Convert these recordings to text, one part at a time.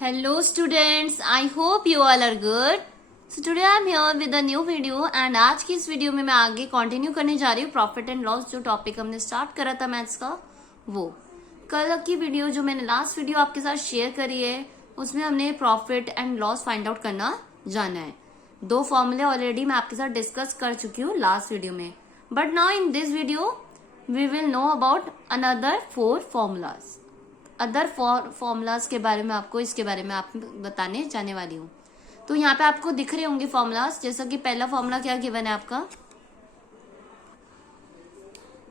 Hello students, I hope you all are good. So today I am here with a new video and आज की इस video में मैं आगे continue करने जा रही हूँ प्रॉफिट एंड लॉस, जो टॉपिक हमने स्टार्ट करा था मैथ्स का। वो कल की वीडियो जो मैंने लास्ट वीडियो आपके साथ शेयर करी है उसमें हमने profit and loss find out करना जाना है। दो फॉर्मूले ऑलरेडी मैं आपके साथ डिस्कस कर चुकी हूँ लास्ट वीडियो में, but now in this video we will know about another 4 formulas. Other formulas के बारे में आपको इसके बारे में आप बताने जाने वाली हूँ। तो यहाँ पे आपको दिख रहे होंगे फॉर्मूलाज। जैसा कि पहला फॉर्मूला क्या गिवन है आपका,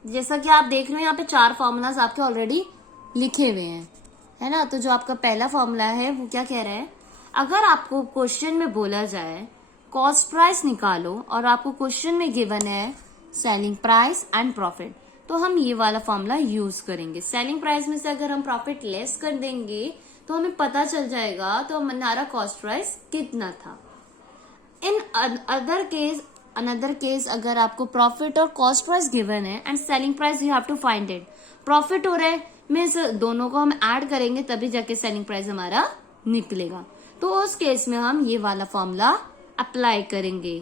जैसा कि आप देख रहे हो यहाँ पे 4 फॉर्मूलाज आपके ऑलरेडी लिखे हुए हैं, है ना। तो जो आपका पहला फॉर्मूला है वो क्या कह रहा है, अगर आपको क्वेश्चन में बोला जाए कॉस्ट प्राइस निकालो और आपको क्वेश्चन में गिवन है सेलिंग प्राइस एंड प्रॉफिट, तो हम ये वाला फॉर्मूला यूज करेंगे। सेलिंग प्राइस में से अगर हम प्रॉफिट लेस कर देंगे तो हमें पता चल जाएगा तो हमारा कॉस्ट प्राइस कितना था। इन अनदर केस अगर आपको प्रॉफिट और कॉस्ट प्राइस गिवन है and selling price you have to find it, profit हो रहा है मीन्स दोनों को हम ऐड करेंगे तभी जाके सेलिंग प्राइस हमारा निकलेगा। तो उस केस में हम ये वाला फॉर्मूला अप्लाई करेंगे।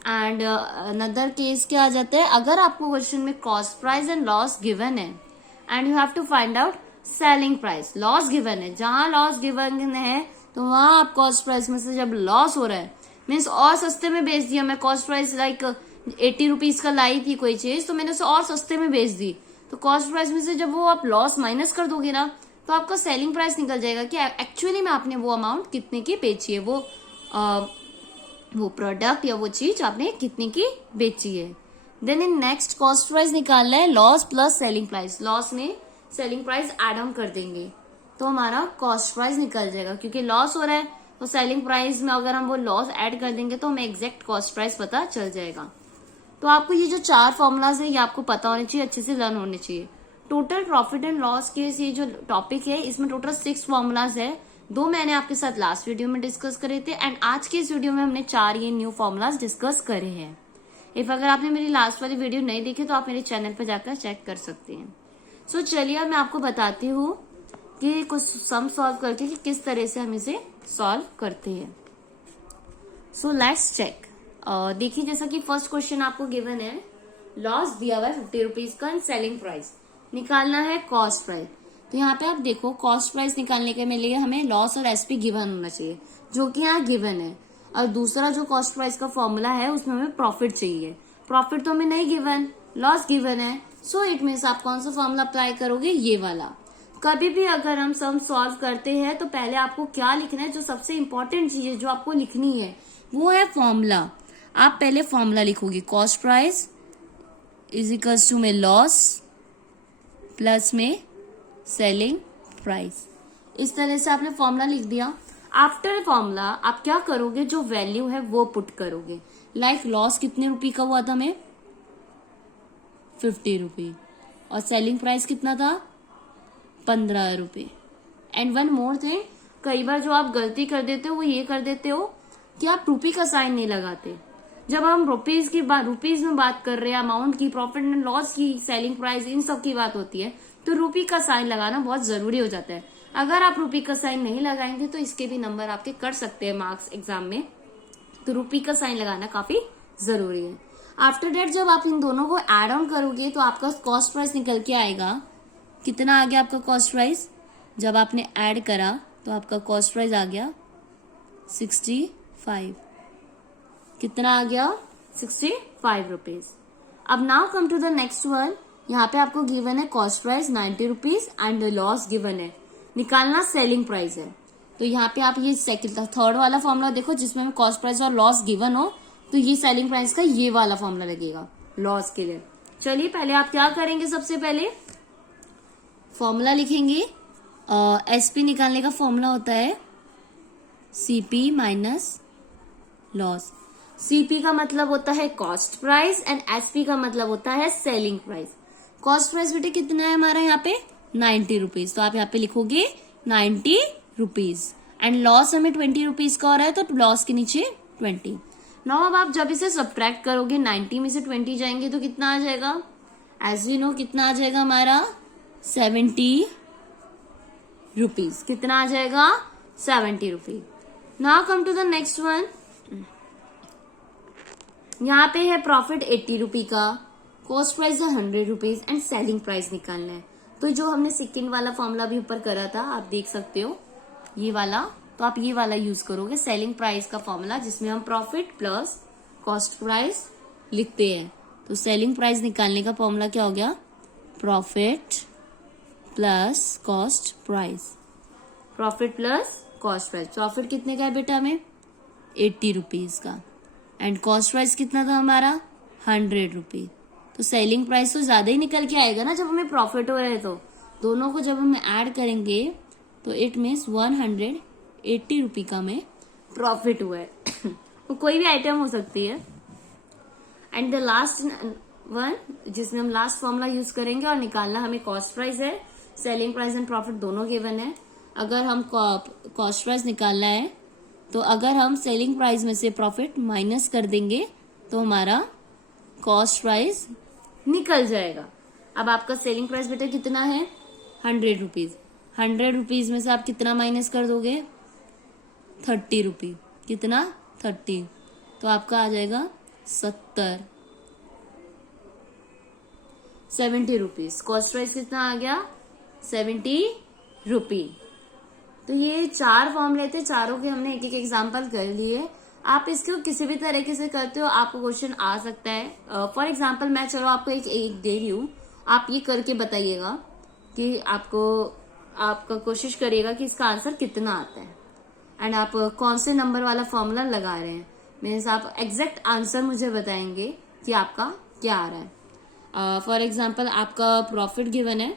एंड अनदर केस क्या आ जाता है, अगर आपको क्वेश्चन में cost price and loss given है and you have to find out selling price, loss given है, जहां लॉस गिवन है तो वहां आप कॉस्ट प्राइस में से जब लॉस हो रहा है मीन्स और सस्ते में बेच दिया। मैं कॉस्ट प्राइस लाइक 80 रुपीज का लाई थी कोई चीज, तो मैंने उसे और सस्ते में बेच दी, तो कॉस्ट प्राइस में से जब वो आप लॉस माइनस कर दोगे ना तो आपका सेलिंग प्राइस निकल जाएगा कि एक्चुअली में आपने वो अमाउंट कितने की बेची है, वो प्रोडक्ट या वो चीज आपने कितने की बेची है। Then in next cost price निकालना है loss plus selling price, loss में सेलिंग प्राइस एड ऑन कर देंगे तो हमारा कॉस्ट प्राइस निकल जाएगा। क्योंकि लॉस हो रहा है तो सेलिंग प्राइस में अगर हम वो लॉस ऐड कर देंगे तो हमें एग्जैक्ट कॉस्ट प्राइस पता चल जाएगा। तो आपको ये जो 4 फॉर्मूलाज है ये आपको पता होने चाहिए, अच्छे से लर्न होने चाहिए। टोटल प्रॉफिट एंड लॉस के ये जो टॉपिक है इसमें टोटल 6 फॉर्मूलाज है। 2 मैंने आपके साथ लास्ट वीडियो में डिस्कस करे थे एंड आज के इस वीडियो में हमने 4 ये न्यू फॉर्मूलाज डिस्कस करे हैं। इफ अगर आपने मेरी लास्ट वाली वीडियो नहीं देखी तो आप मेरे चैनल पर जाकर चेक कर सकते हैं। सो चलिए मैं आपको बताती हूँ कि कुछ सम सॉल्व करके कि किस तरह से हम इसे सॉल्व करते हैं। So let's check. देखिए जैसा कि फर्स्ट क्वेश्चन आपको गिवन है, लॉस दिया हुआ है 50 रुपीज का एंड सेलिंग प्राइस निकालना है कॉस्ट प्राइस। तो यहाँ पे आप देखो कॉस्ट प्राइस निकालने के लिए हमें लॉस और एसपी गिवन होना चाहिए, जो कि यहाँ गिवन है। और दूसरा जो कॉस्ट प्राइस का फॉर्मूला है उसमें हमें प्रॉफिट चाहिए, प्रॉफिट तो हमें नहीं गिवन, लॉस गिवन है। सो इट मीन्स आप कौन सा फॉर्मूला अप्लाई करोगे, ये वाला। कभी भी अगर हम सम सॉल्व करते हैं तो पहले आपको क्या लिखना है, जो सबसे इंपॉर्टेंट चीज है जो आपको लिखनी है वो है फॉर्मूला। आप पहले फॉर्मूला लिखोगे, cost price is equals to में लॉस प्लस में सेलिंग प्राइस। इस तरह से आपने फॉर्मूला लिख दिया। आफ्टर फॉर्मूला आप क्या करोगे, जो वैल्यू है वो पुट करोगे। लाइक लॉस कितने रुपए का हुआ था हमें, 50 रुपए, और सेलिंग प्राइस कितना था, 15 रुपए। एंड वन मोर थिंग, कई बार जो आप गलती कर देते हो वो ये कर देते हो कि आप रुपी का साइन नहीं लगाते। जब हम रुपीज में बात कर रहे हैं, अमाउंट की, प्रॉफिट एंड लॉस की, सेलिंग प्राइस, इन सब की बात होती है, तो रुपी का साइन लगाना बहुत जरूरी हो जाता है। अगर आप रुपी का साइन नहीं लगाएंगे तो इसके भी नंबर आपके कट सकते हैं मार्क्स एग्जाम में, तो रुपी का साइन लगाना काफी जरूरी है। आफ्टर डेट जब आप इन दोनों को एड ऑन करोगे तो आपका कॉस्ट प्राइस निकल के आएगा। कितना आ गया आपका कॉस्ट प्राइस, जब आपने ऐड करा तो आपका कॉस्ट प्राइस आ गया 65। कितना आ गया, 65 रुपीज। अब now come to the next one. यहाँ पे आपको गिवन है cost price 90 rupees and loss given है, निकालना सेलिंग प्राइस है। तो यहाँ पे आप ये थर्ड वाला फॉर्मूला देखो जिसमें कॉस्ट प्राइस और लॉस गिवन हो, तो ये सेलिंग प्राइस का ये वाला फॉर्मूला लगेगा लॉस के लिए। चलिए पहले आप क्या करेंगे, सबसे पहले फॉर्मूला लिखेंगे। एसपी निकालने का फॉर्मूला होता है सीपी माइनस लॉस। सीपी का मतलब होता है कॉस्ट प्राइस एंड एसपी का मतलब होता है सेलिंग प्राइस। कॉस्ट प्राइस बेटे कितना है हमारा यहाँ पे, 90 रुपीज, तो आप यहाँ पे लिखोगे 90 रुपीज। एंड लॉस हमें 20 रुपीज का हो रहा है तो लॉस के नीचे 20। नाउ अब आप जब इसे सब्ट्रैक्ट करोगे 90 में से 20 जाएंगे तो कितना आ जाएगा, एज वी नो कितना आ जाएगा हमारा 70 रुपीज। कितना आ जाएगा, 70 rupees. Now come to the next one. यहाँ पे है प्रॉफिट 80 रुपी का, कॉस्ट प्राइस है 100 रुपीज एंड सेलिंग प्राइस निकालना है. तो जो हमने सेकंड वाला फॉर्मूला भी ऊपर करा था, आप देख सकते हो ये वाला, तो आप ये वाला यूज करोगे सेलिंग प्राइस का फॉर्मूला, जिसमें हम प्रॉफिट प्लस कॉस्ट प्राइस लिखते हैं. तो सेलिंग प्राइस निकालने का फॉर्मूला क्या हो गया? Profit plus cost price. Profit plus cost price. Profit कितने का है बेटा? हमें 80 रुपीज का. एंड कॉस्ट प्राइस कितना था हमारा? 100 रुपीज. तो सेलिंग प्राइस तो ज्यादा ही निकल के आएगा ना जब हमें प्रॉफिट हो रहा है. तो दोनों को जब हम ऐड करेंगे तो इट मीन्स 180 रुपी का हमें प्रॉफिट हुआ है. वो कोई भी आइटम हो सकती है. एंड द लास्ट वन जिसमें हम लास्ट फॉर्मूला यूज करेंगे और निकालना हमें कॉस्ट प्राइस है. सेलिंग प्राइस एंड प्रॉफिट दोनों गिवन है. अगर हम कॉस्ट प्राइस निकालना है तो अगर हम सेलिंग प्राइस में से प्रॉफिट माइनस कर देंगे तो हमारा कॉस्ट प्राइस निकल जाएगा. अब आपका सेलिंग प्राइस बेटा कितना है? 100 रुपीज. 100 रुपीज में से आप कितना माइनस कर दोगे? 30 रुपी. कितना? 30. तो आपका आ जाएगा 70 रुपीज. कॉस्ट प्राइस कितना आ गया? 70 रुपी. तो ये 4 फॉर्मूले थे, चारों के हमने एक एक एग्जाम्पल कर लिए. आप इसको किसी भी तरीके से करते हो, आपको क्वेश्चन आ सकता है. फॉर एग्जाम्पल मैं चलो आपको एक दे रही हूँ, आप ये करके बताइएगा कि आपका कोशिश करिएगा कि इसका आंसर कितना आता है एंड आप कौन से नंबर वाला फॉर्मूला लगा रहे हैं. मीन्स आप एग्जैक्ट आंसर मुझे बताएंगे कि आपका क्या आ रहा है. फॉर एग्जाम्पल आपका प्रॉफिट गिवन है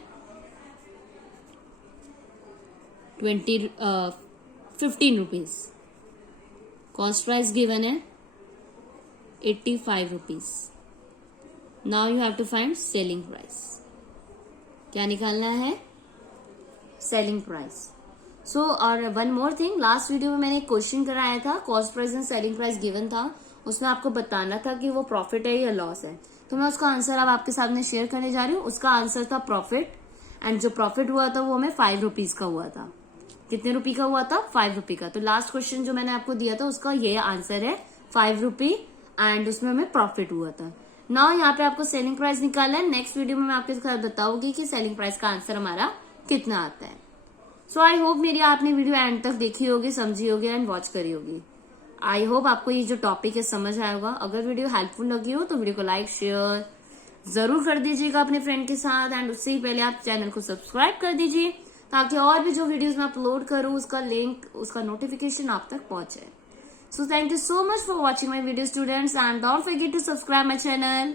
15 रुपीज. कॉस्ट प्राइस गिवन है 85 rupees. Now you have to find selling price. क्या निकालना है? Selling price. सो और one more thing, last video में मैंने एक क्वेश्चन कराया था, cost price and selling price given था. उसमें आपको बताना था कि वो प्रॉफिट है या लॉस है. तो मैं उसका आंसर अब आपके सामने शेयर करने जा रही हूँ. उसका आंसर था प्रॉफिट. एंड जो प्रॉफिट हुआ था वो हमें 5 रुपीज का हुआ था. कितने रुपी का हुआ था? 5 रुपी का. तो लास्ट क्वेश्चन जो मैंने आपको दिया था उसका ये आंसर है 5 रुपी एंड उसमें हमें प्रॉफिट हुआ था. नाउ यहाँ पे आपको सेलिंग प्राइस निकालना है. नेक्स्ट वीडियो में मैं आपके साथ बताऊंगी कि सेलिंग प्राइस का आंसर हमारा कितना आता है. सो आई होप मेरी आपने वीडियो एंड तक देखी होगी, समझी होगी एंड वॉच करी होगी. आई होप आपको ये जो टॉपिक है समझ आया होगा. अगर वीडियो हेल्पफुल लगी हो तो वीडियो को लाइक शेयर जरूर कर दीजिएगा अपने फ्रेंड के साथ. एंड उससे ही पहले आप चैनल को सब्सक्राइब कर दीजिए ताकि और भी जो वीडियोस मैं अपलोड करूं उसका लिंक, उसका नोटिफिकेशन आप तक पहुंचे. So thank you so much for watching my video, students, and don't forget to subscribe my channel.